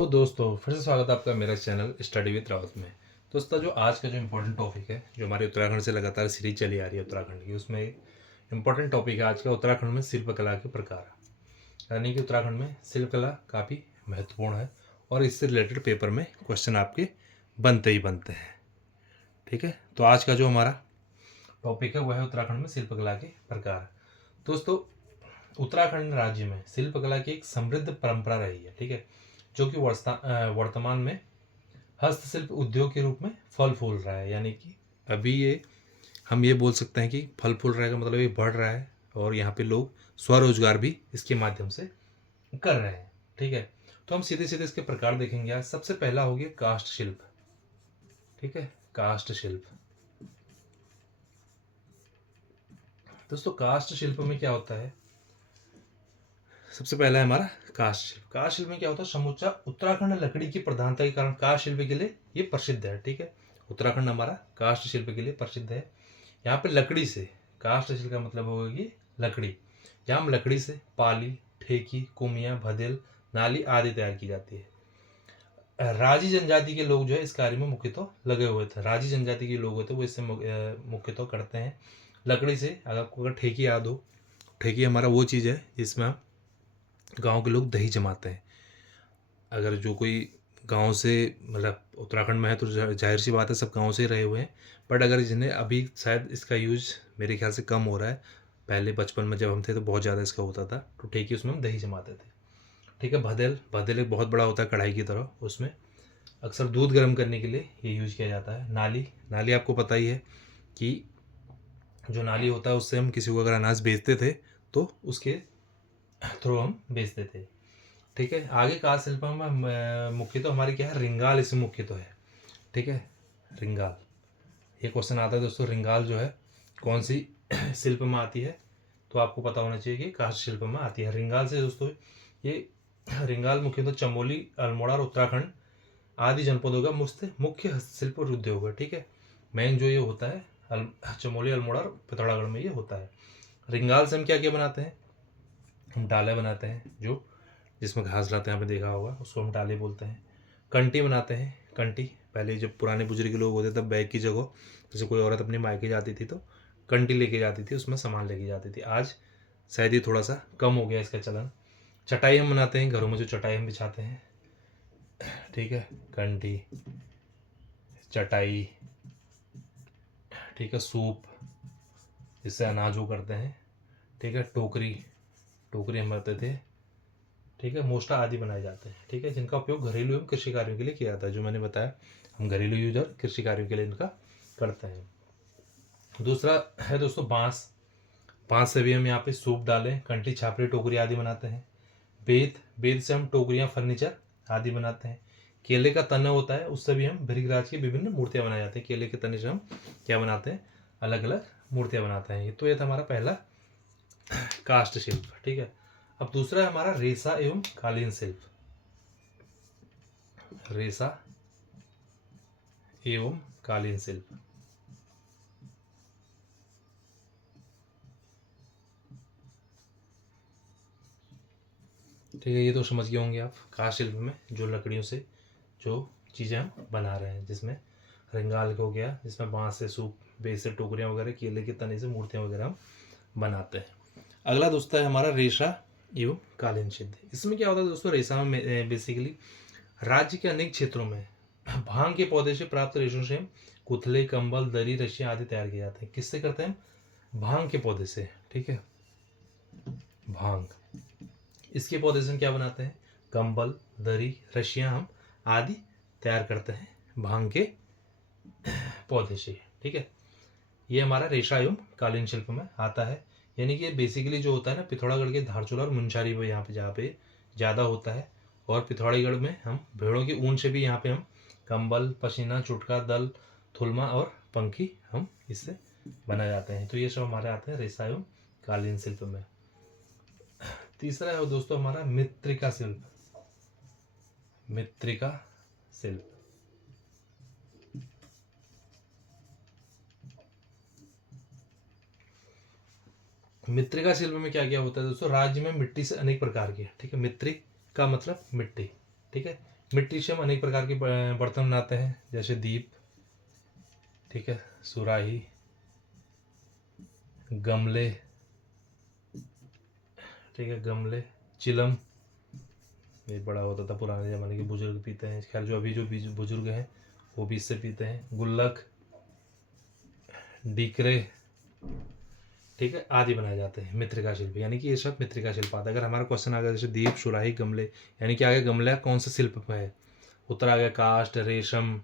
तो दोस्तों फिर से स्वागत है आपका मेरा चैनल स्टडी विद रावत में। दोस्तों जो आज का जो इम्पोर्टेंट टॉपिक है, जो हमारे उत्तराखंड से लगातार सीरीज चली आ रही है उत्तराखंड की, उसमें इम्पोर्टेंट टॉपिक है आज का उत्तराखंड में शिल्पकला के प्रकार। यानी कि उत्तराखंड में शिल्पकला काफ़ी महत्वपूर्ण है और इससे रिलेटेड पेपर में क्वेश्चन आपके बनते ही बनते हैं। ठीक है, तो आज का जो हमारा टॉपिक है वह है उत्तराखंड में शिल्पकला के प्रकार। दोस्तों उत्तराखंड राज्य में शिल्पकला की एक समृद्ध परंपरा रही है, ठीक है, जो कि वर्तमान में हस्तशिल्प उद्योग के रूप में फल फूल रहा है। यानी कि अभी ये हम ये बोल सकते हैं कि फल फूल रहा है का मतलब ये बढ़ रहा है और यहाँ पे लोग स्वरोजगार भी इसके माध्यम से कर रहे हैं। ठीक है, तो हम सीधे सीधे इसके प्रकार देखेंगे। आज सबसे पहला हो गया काष्ठ शिल्प। ठीक है, काष्ठ शिल्प। दोस्तों काष्ठ शिल्प में क्या होता है, सबसे पहला है हमारा काष्ठ शिल्प। काष्ठ शिल्प में क्या होता है, समूचा उत्तराखंड लकड़ी की प्रधानता के कारण काष्ठ शिल्प के लिए ये प्रसिद्ध है। ठीक है, उत्तराखंड हमारा काष्ठ शिल्प के लिए प्रसिद्ध है। यहाँ पे लकड़ी से, काष्ठ शिल्प का मतलब होगी लकड़ी। यहाँ लकड़ी से पाली, ठेकी, कुमिया, भदेल, नाली आदि तैयार की जाती है। राजी जनजाति के लोग जो है इस कार्य में मुख्यतः लगे हुए थे। राजी जनजाति के लोग होते वो इससे मुख्यतः करते हैं लकड़ी से। अगर ठेकी याद हो, ठेकी हमारा वो चीज़ है जिसमें हम गांव के लोग दही जमाते हैं। अगर जो कोई गांव से मतलब उत्तराखंड में है तो जाहिर सी बात है सब गांव से ही रहे हुए हैं। बट अगर जिन्हें अभी शायद इसका यूज मेरे ख्याल से कम हो रहा है, पहले बचपन में जब हम थे तो बहुत ज़्यादा इसका होता था। तो ठेकी उसमें हम दही जमाते थे। ठीक है, भदेल, भदेल एक बहुत बड़ा होता है कढ़ाई की तरह, उसमें अक्सर दूध गर्म करने के लिए ये यूज किया जाता है। नाली, नाली आपको पता ही है कि जो नाली होता है उससे हम किसी को अगर अनाज बेचते थे तो उसके थ्रू हम बेचते थे। ठीक है, आगे काष्ठ शिल्प में मुख्य तो हमारी क्या है, रिंगाल इसमें मुख्य तो है। ठीक है, रिंगाल, ये क्वेश्चन आता है दोस्तों, रिंगाल जो है कौन सी शिल्प में आती है, तो आपको पता होना चाहिए कि काष्ठ शिल्प में आती है। रिंगाल से दोस्तों ये रिंगाल मुख्यतः चमोली, अल्मोड़ा और उत्तराखंड आदि जनपदों का मुख्य हस्तशिल्प और उद्योग है। ठीक है, मेन जो ये होता है चमोली, अल्मोड़ा और पिथौरागढ़ में ये होता है। रिंगाल से हम क्या क्या बनाते हैं, हम डाले बनाते हैं, जो जिसमें घास लाते हैं, आपने देखा होगा, उसको हम डाले बोलते हैं। कंटी बनाते हैं, कंटी पहले जब पुराने बुजुर्ग लोग होते तब बैग की जगह, जैसे कोई औरत अपनी मायके जाती थी तो कंटी लेके जाती थी, उसमें सामान लेके जाती थी। आज शायद ये थोड़ा सा कम हो गया इसका चलन। चटाई हम बनाते हैं, घरों में जो चटाई हम बिछाते हैं। ठीक है, कंटी, चटाई, ठीक है, सूप जिससे अनाज वो करते हैं। ठीक है, टोकरी, टोकरी हम करते थे। ठीक है, मोस्टा आदि बनाए जाते हैं। ठीक है, जिनका उपयोग घरेलू एवं कृषि कार्यों के लिए किया जाता है। जो मैंने बताया, हम घरेलू यूज और कृषि कार्यों के लिए इनका करते हैं। दूसरा है दोस्तों बांस। बांस से भी हम यहाँ पे सूप डालें, कंटी, छापरी, टोकरी आदि बनाते हैं। बेत, बेत से हम टोकरियाँ, फर्नीचर आदि बनाते हैं। केले का तना होता है, उससे भी हम भृगराज की विभिन्न मूर्तियाँ बनाई जाती हैं। केले के तने से हम क्या बनाते हैं, अलग अलग मूर्तियाँ बनाते हैं। तो ये था हमारा पहला काष्ठ शिल्प। ठीक है, अब दूसरा है हमारा रेशा एवं कालीन शिल्प। रेशा एवं कालीन शिल्प। ठीक है, ये तो समझ गए होंगे आप। काष्ठ शिल्प में जो लकड़ियों से जो चीज़ें हम बना रहे हैं, जिसमें रिंगाल हो गया, जिसमें बांस से सूप, बेस से टोकरियाँ वगैरह, केले के तने से मूर्तियाँ वगैरह हम बनाते हैं। अगला दोस्तों है हमारा रेशा एवं कालीन शिल्प। इसमें क्या होता है दोस्तों, रेशा में बेसिकली राज्य के अनेक क्षेत्रों में भांग के पौधे से प्राप्त रेशों से कुथले, कंबल, दरी, रस्सियाँ आदि तैयार किए जाते हैं। किससे करते हैं, भांग के पौधे से। ठीक है, भांग, इसके पौधे से हम क्या बनाते हैं, कंबल, दरी, रस्सियाँ हम आदि तैयार करते हैं भांग के पौधे से। ठीक है, ये हमारा रेशा एवं कालीन शिल्प में आता है। यानी कि बेसिकली जो होता है ना, पिथौरागढ़ के धारचूला और मुंशारी में यहाँ पे जहाँ पे ज़्यादा होता है। और पिथौरागढ़ में हम भेड़ों की ऊन से भी यहाँ पे हम कंबल, पसीना, चुटका, दल, थुलमा और पंखी हम इससे बनाए जाते हैं। तो ये सब हमारे आते हैं रेशा एवं कालीन शिल्प में। तीसरा है दोस्तों हमारा मृत्तिका शिल्प। मृत्तिका शिल्प, मृत्तिका शिल्प में क्या क्या होता है दोस्तों, राज्य में मिट्टी से अनेक प्रकार के, ठीक है, मृत्तिक का मतलब मिट्टी, ठीक है, मिट्टी से हम अनेक प्रकार के बर्तन बनाते हैं, जैसे दीप, ठीक है, सुराही, गमले, ठीक है, गमले, चिलम, ये बड़ा होता था पुराने ज़माने के बुजुर्ग पीते हैं, खैर जो अभी जो बुजुर्ग हैं वो भी इससे पीते हैं, गुल्लक, डीकरे, ठीक है, आदि बनाए जाते हैं मृत्तिका शिल्प, यानी कि ये सब मृत्तिका शिल्प आता है। अगर हमारा क्वेश्चन आ गया जैसे दीप, सुराही, गमले, यानी कि आगे गमला कौन से शिल्प में है, उत्तर आ गया काष्ठ, रेशम,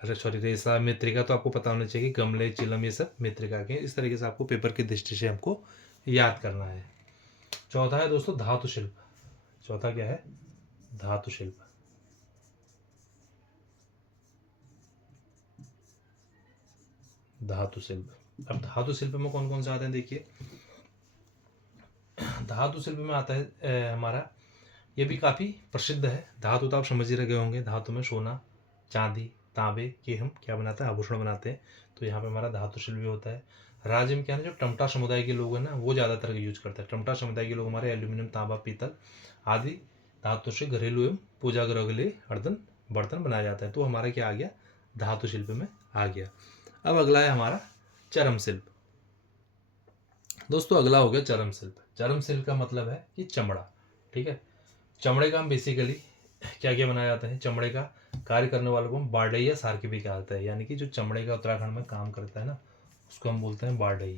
रेशा, मृत्तिका, तो आपको पता होना चाहिए कि गमले, चिलम ये सब मृत्तिका के। इस तरीके से आपको पेपर की दृष्टि से हमको याद करना है। चौथा है दोस्तों धातु शिल्प। चौथा क्या है? धातु शिल्प। धातु शिल्प। अब धातु शिल्प में कौन कौन से आते हैं देखिए। धातु शिल्प में आता है हमारा, ये भी काफ़ी प्रसिद्ध है। धातु तो आप समझ ही रहे होंगे, धातु में सोना, चांदी, तांबे के हम क्या बनाते हैं, आभूषण बनाते हैं। तो यहाँ पे हमारा धातु शिल्प भी होता है। राज्य में क्या है, जो टमटा समुदाय के लोग हैं ना, वो ज़्यादातर यूज करते हैं। टमटा समुदाय के लोग हमारे एल्यूमिनियम, तांबा, पीतल आदि धातु से घरेलू एवं पूजा गृह के लिए बर्तन बनाए जाते हैं। तो हमारा क्या आ गया, धातु शिल्प में आ गया। अब अगला है हमारा चरम शिल्प। दोस्तों अगला हो गया चरम शिल्प। चरम शिल्प का मतलब है कि चमड़ा, ठीक है। चमड़े का हम बेसिकली क्या क्या बनाया जाता है, चमड़े का कार्य करने वालों को हम बारडई या सारकी भी कहा जाता है। यानी कि जो चमड़े का उत्तराखंड में काम करता है ना, उसको हम बोलते हैं बारडई,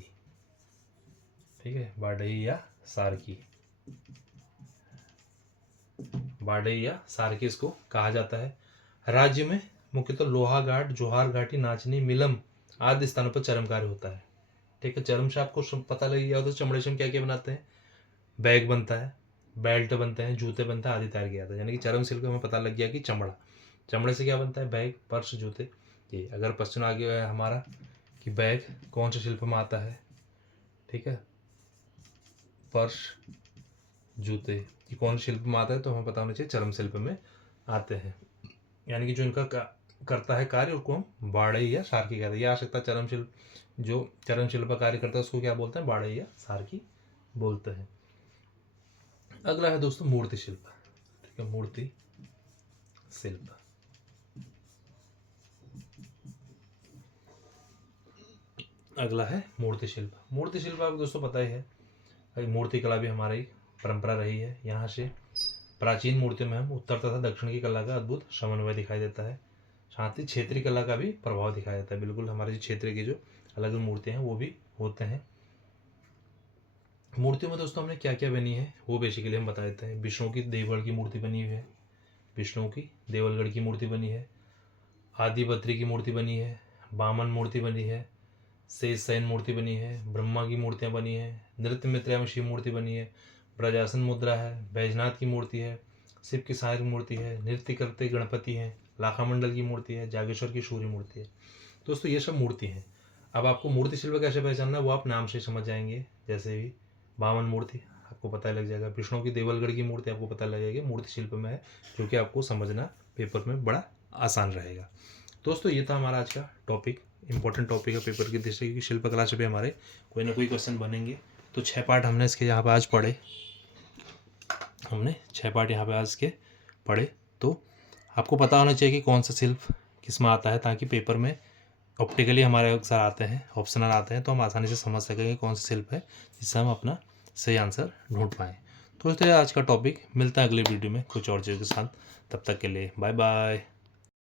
ठीक है, बारडई या सारकी। बारडई या सारकी इसको कहा जाता है। राज्य में मुख्यतः लोहा घाट, जोहार घाटी, नाचनी, मिलम आदि स्थानों पर चरम कार्य होता है, ठीक है। चरम से आपको पता लग गया हो तो चमड़े से हम क्या क्या बनाते हैं, बैग बनता है, बेल्ट बनते हैं, जूते बनते हैं आदि तैयार किया जाता है। यानी कि चरम शिल्प में पता लग गया कि चमड़े से क्या बनता है, बैग, पर्स, जूते। ये अगर क्वेश्चन आ गया है हमारा कि बैग कौन से शिल्प में आता है, ठीक है, पर्स, जूते, ये कौन शिल्प में आता है, तो हमें पता होना चाहिए चरम शिल्प में आते हैं। यानी कि जो इनका करता है कार्य उसको हम बारडई या सारकी कहते हैं। यह आ सकता है चरम शिल्प, जो चरम शिल्प का कार्य करता है उसको क्या बोलते हैं, बारडई या सारकी बोलते हैं। अगला है दोस्तों मूर्ति शिल्प, ठीक है, मूर्ति शिल्प। अगला है मूर्ति शिल्प। मूर्ति शिल्प आपको दोस्तों पता ही है, मूर्ति कला भी हमारी परंपरा रही है। यहाँ से प्राचीन मूर्तियों में हम उत्तर तथा दक्षिण की कला का अद्भुत समन्वय दिखाई देता है। साथ ही क्षेत्रीय कला का भी प्रभाव दिखाया जाता है। बिल्कुल हमारे जो क्षेत्र की जो अलग अलग मूर्तियाँ हैं वो भी होते हैं। मूर्तियों में दोस्तों हमने क्या क्या बनी है वो बेसिकली हम बता देते हैं। विष्णु की देवगढ़ की मूर्ति बनी हुई है, विष्णु की देवलगढ़ की मूर्ति बनी है, आदिबद्री की मूर्ति बनी है, वामन मूर्ति बनी है, शेष शयन मूर्ति बनी है, ब्रह्मा की मूर्तियाँ बनी है, नृत्य मित्रा में शिव मूर्ति बनी है, ब्रजासन मुद्रा है, बैजनाथ की मूर्ति है, शिव की सहायक मूर्ति है, नृत्य करते गणपति हैं, लाखामंडल की मूर्ति है, जागेश्वर की सूर्य मूर्ति है। दोस्तों ये सब मूर्ति हैं। अब आपको मूर्ति शिल्प कैसे पहचानना है वो आप नाम से समझ जाएंगे। जैसे भी वामन मूर्ति आपको पता लग जाएगा, विष्णु की देवलगढ़ की मूर्ति आपको पता लगेगी मूर्ति शिल्प में है, जो कि आपको समझना पेपर में बड़ा आसान रहेगा। दोस्तों ये था हमारा आज का टॉपिक, इंपॉर्टेंट टॉपिक है पेपर की दृष्टि से, क्योंकि शिल्प कला से भी हमारे कोई ना कोई क्वेश्चन बनेंगे। तो 6 पार्ट हमने इसके यहाँ पे आज पढ़े, हमने 6 पार्ट यहाँ पे आज के पढ़े। तो आपको पता होना चाहिए कि कौन सा शिल्प किस में आता है, ताकि पेपर में ऑप्टिकली हमारे अक्सर आते हैं, ऑप्शनल आते हैं, तो हम आसानी से समझ सकेंगे कौन सा शिल्प है जिससे हम अपना सही आंसर ढूंढ पाएँ। तो आज का टॉपिक, मिलता है अगले वीडियो में कुछ और चीज़ के साथ। तब तक के लिए बाय बाय।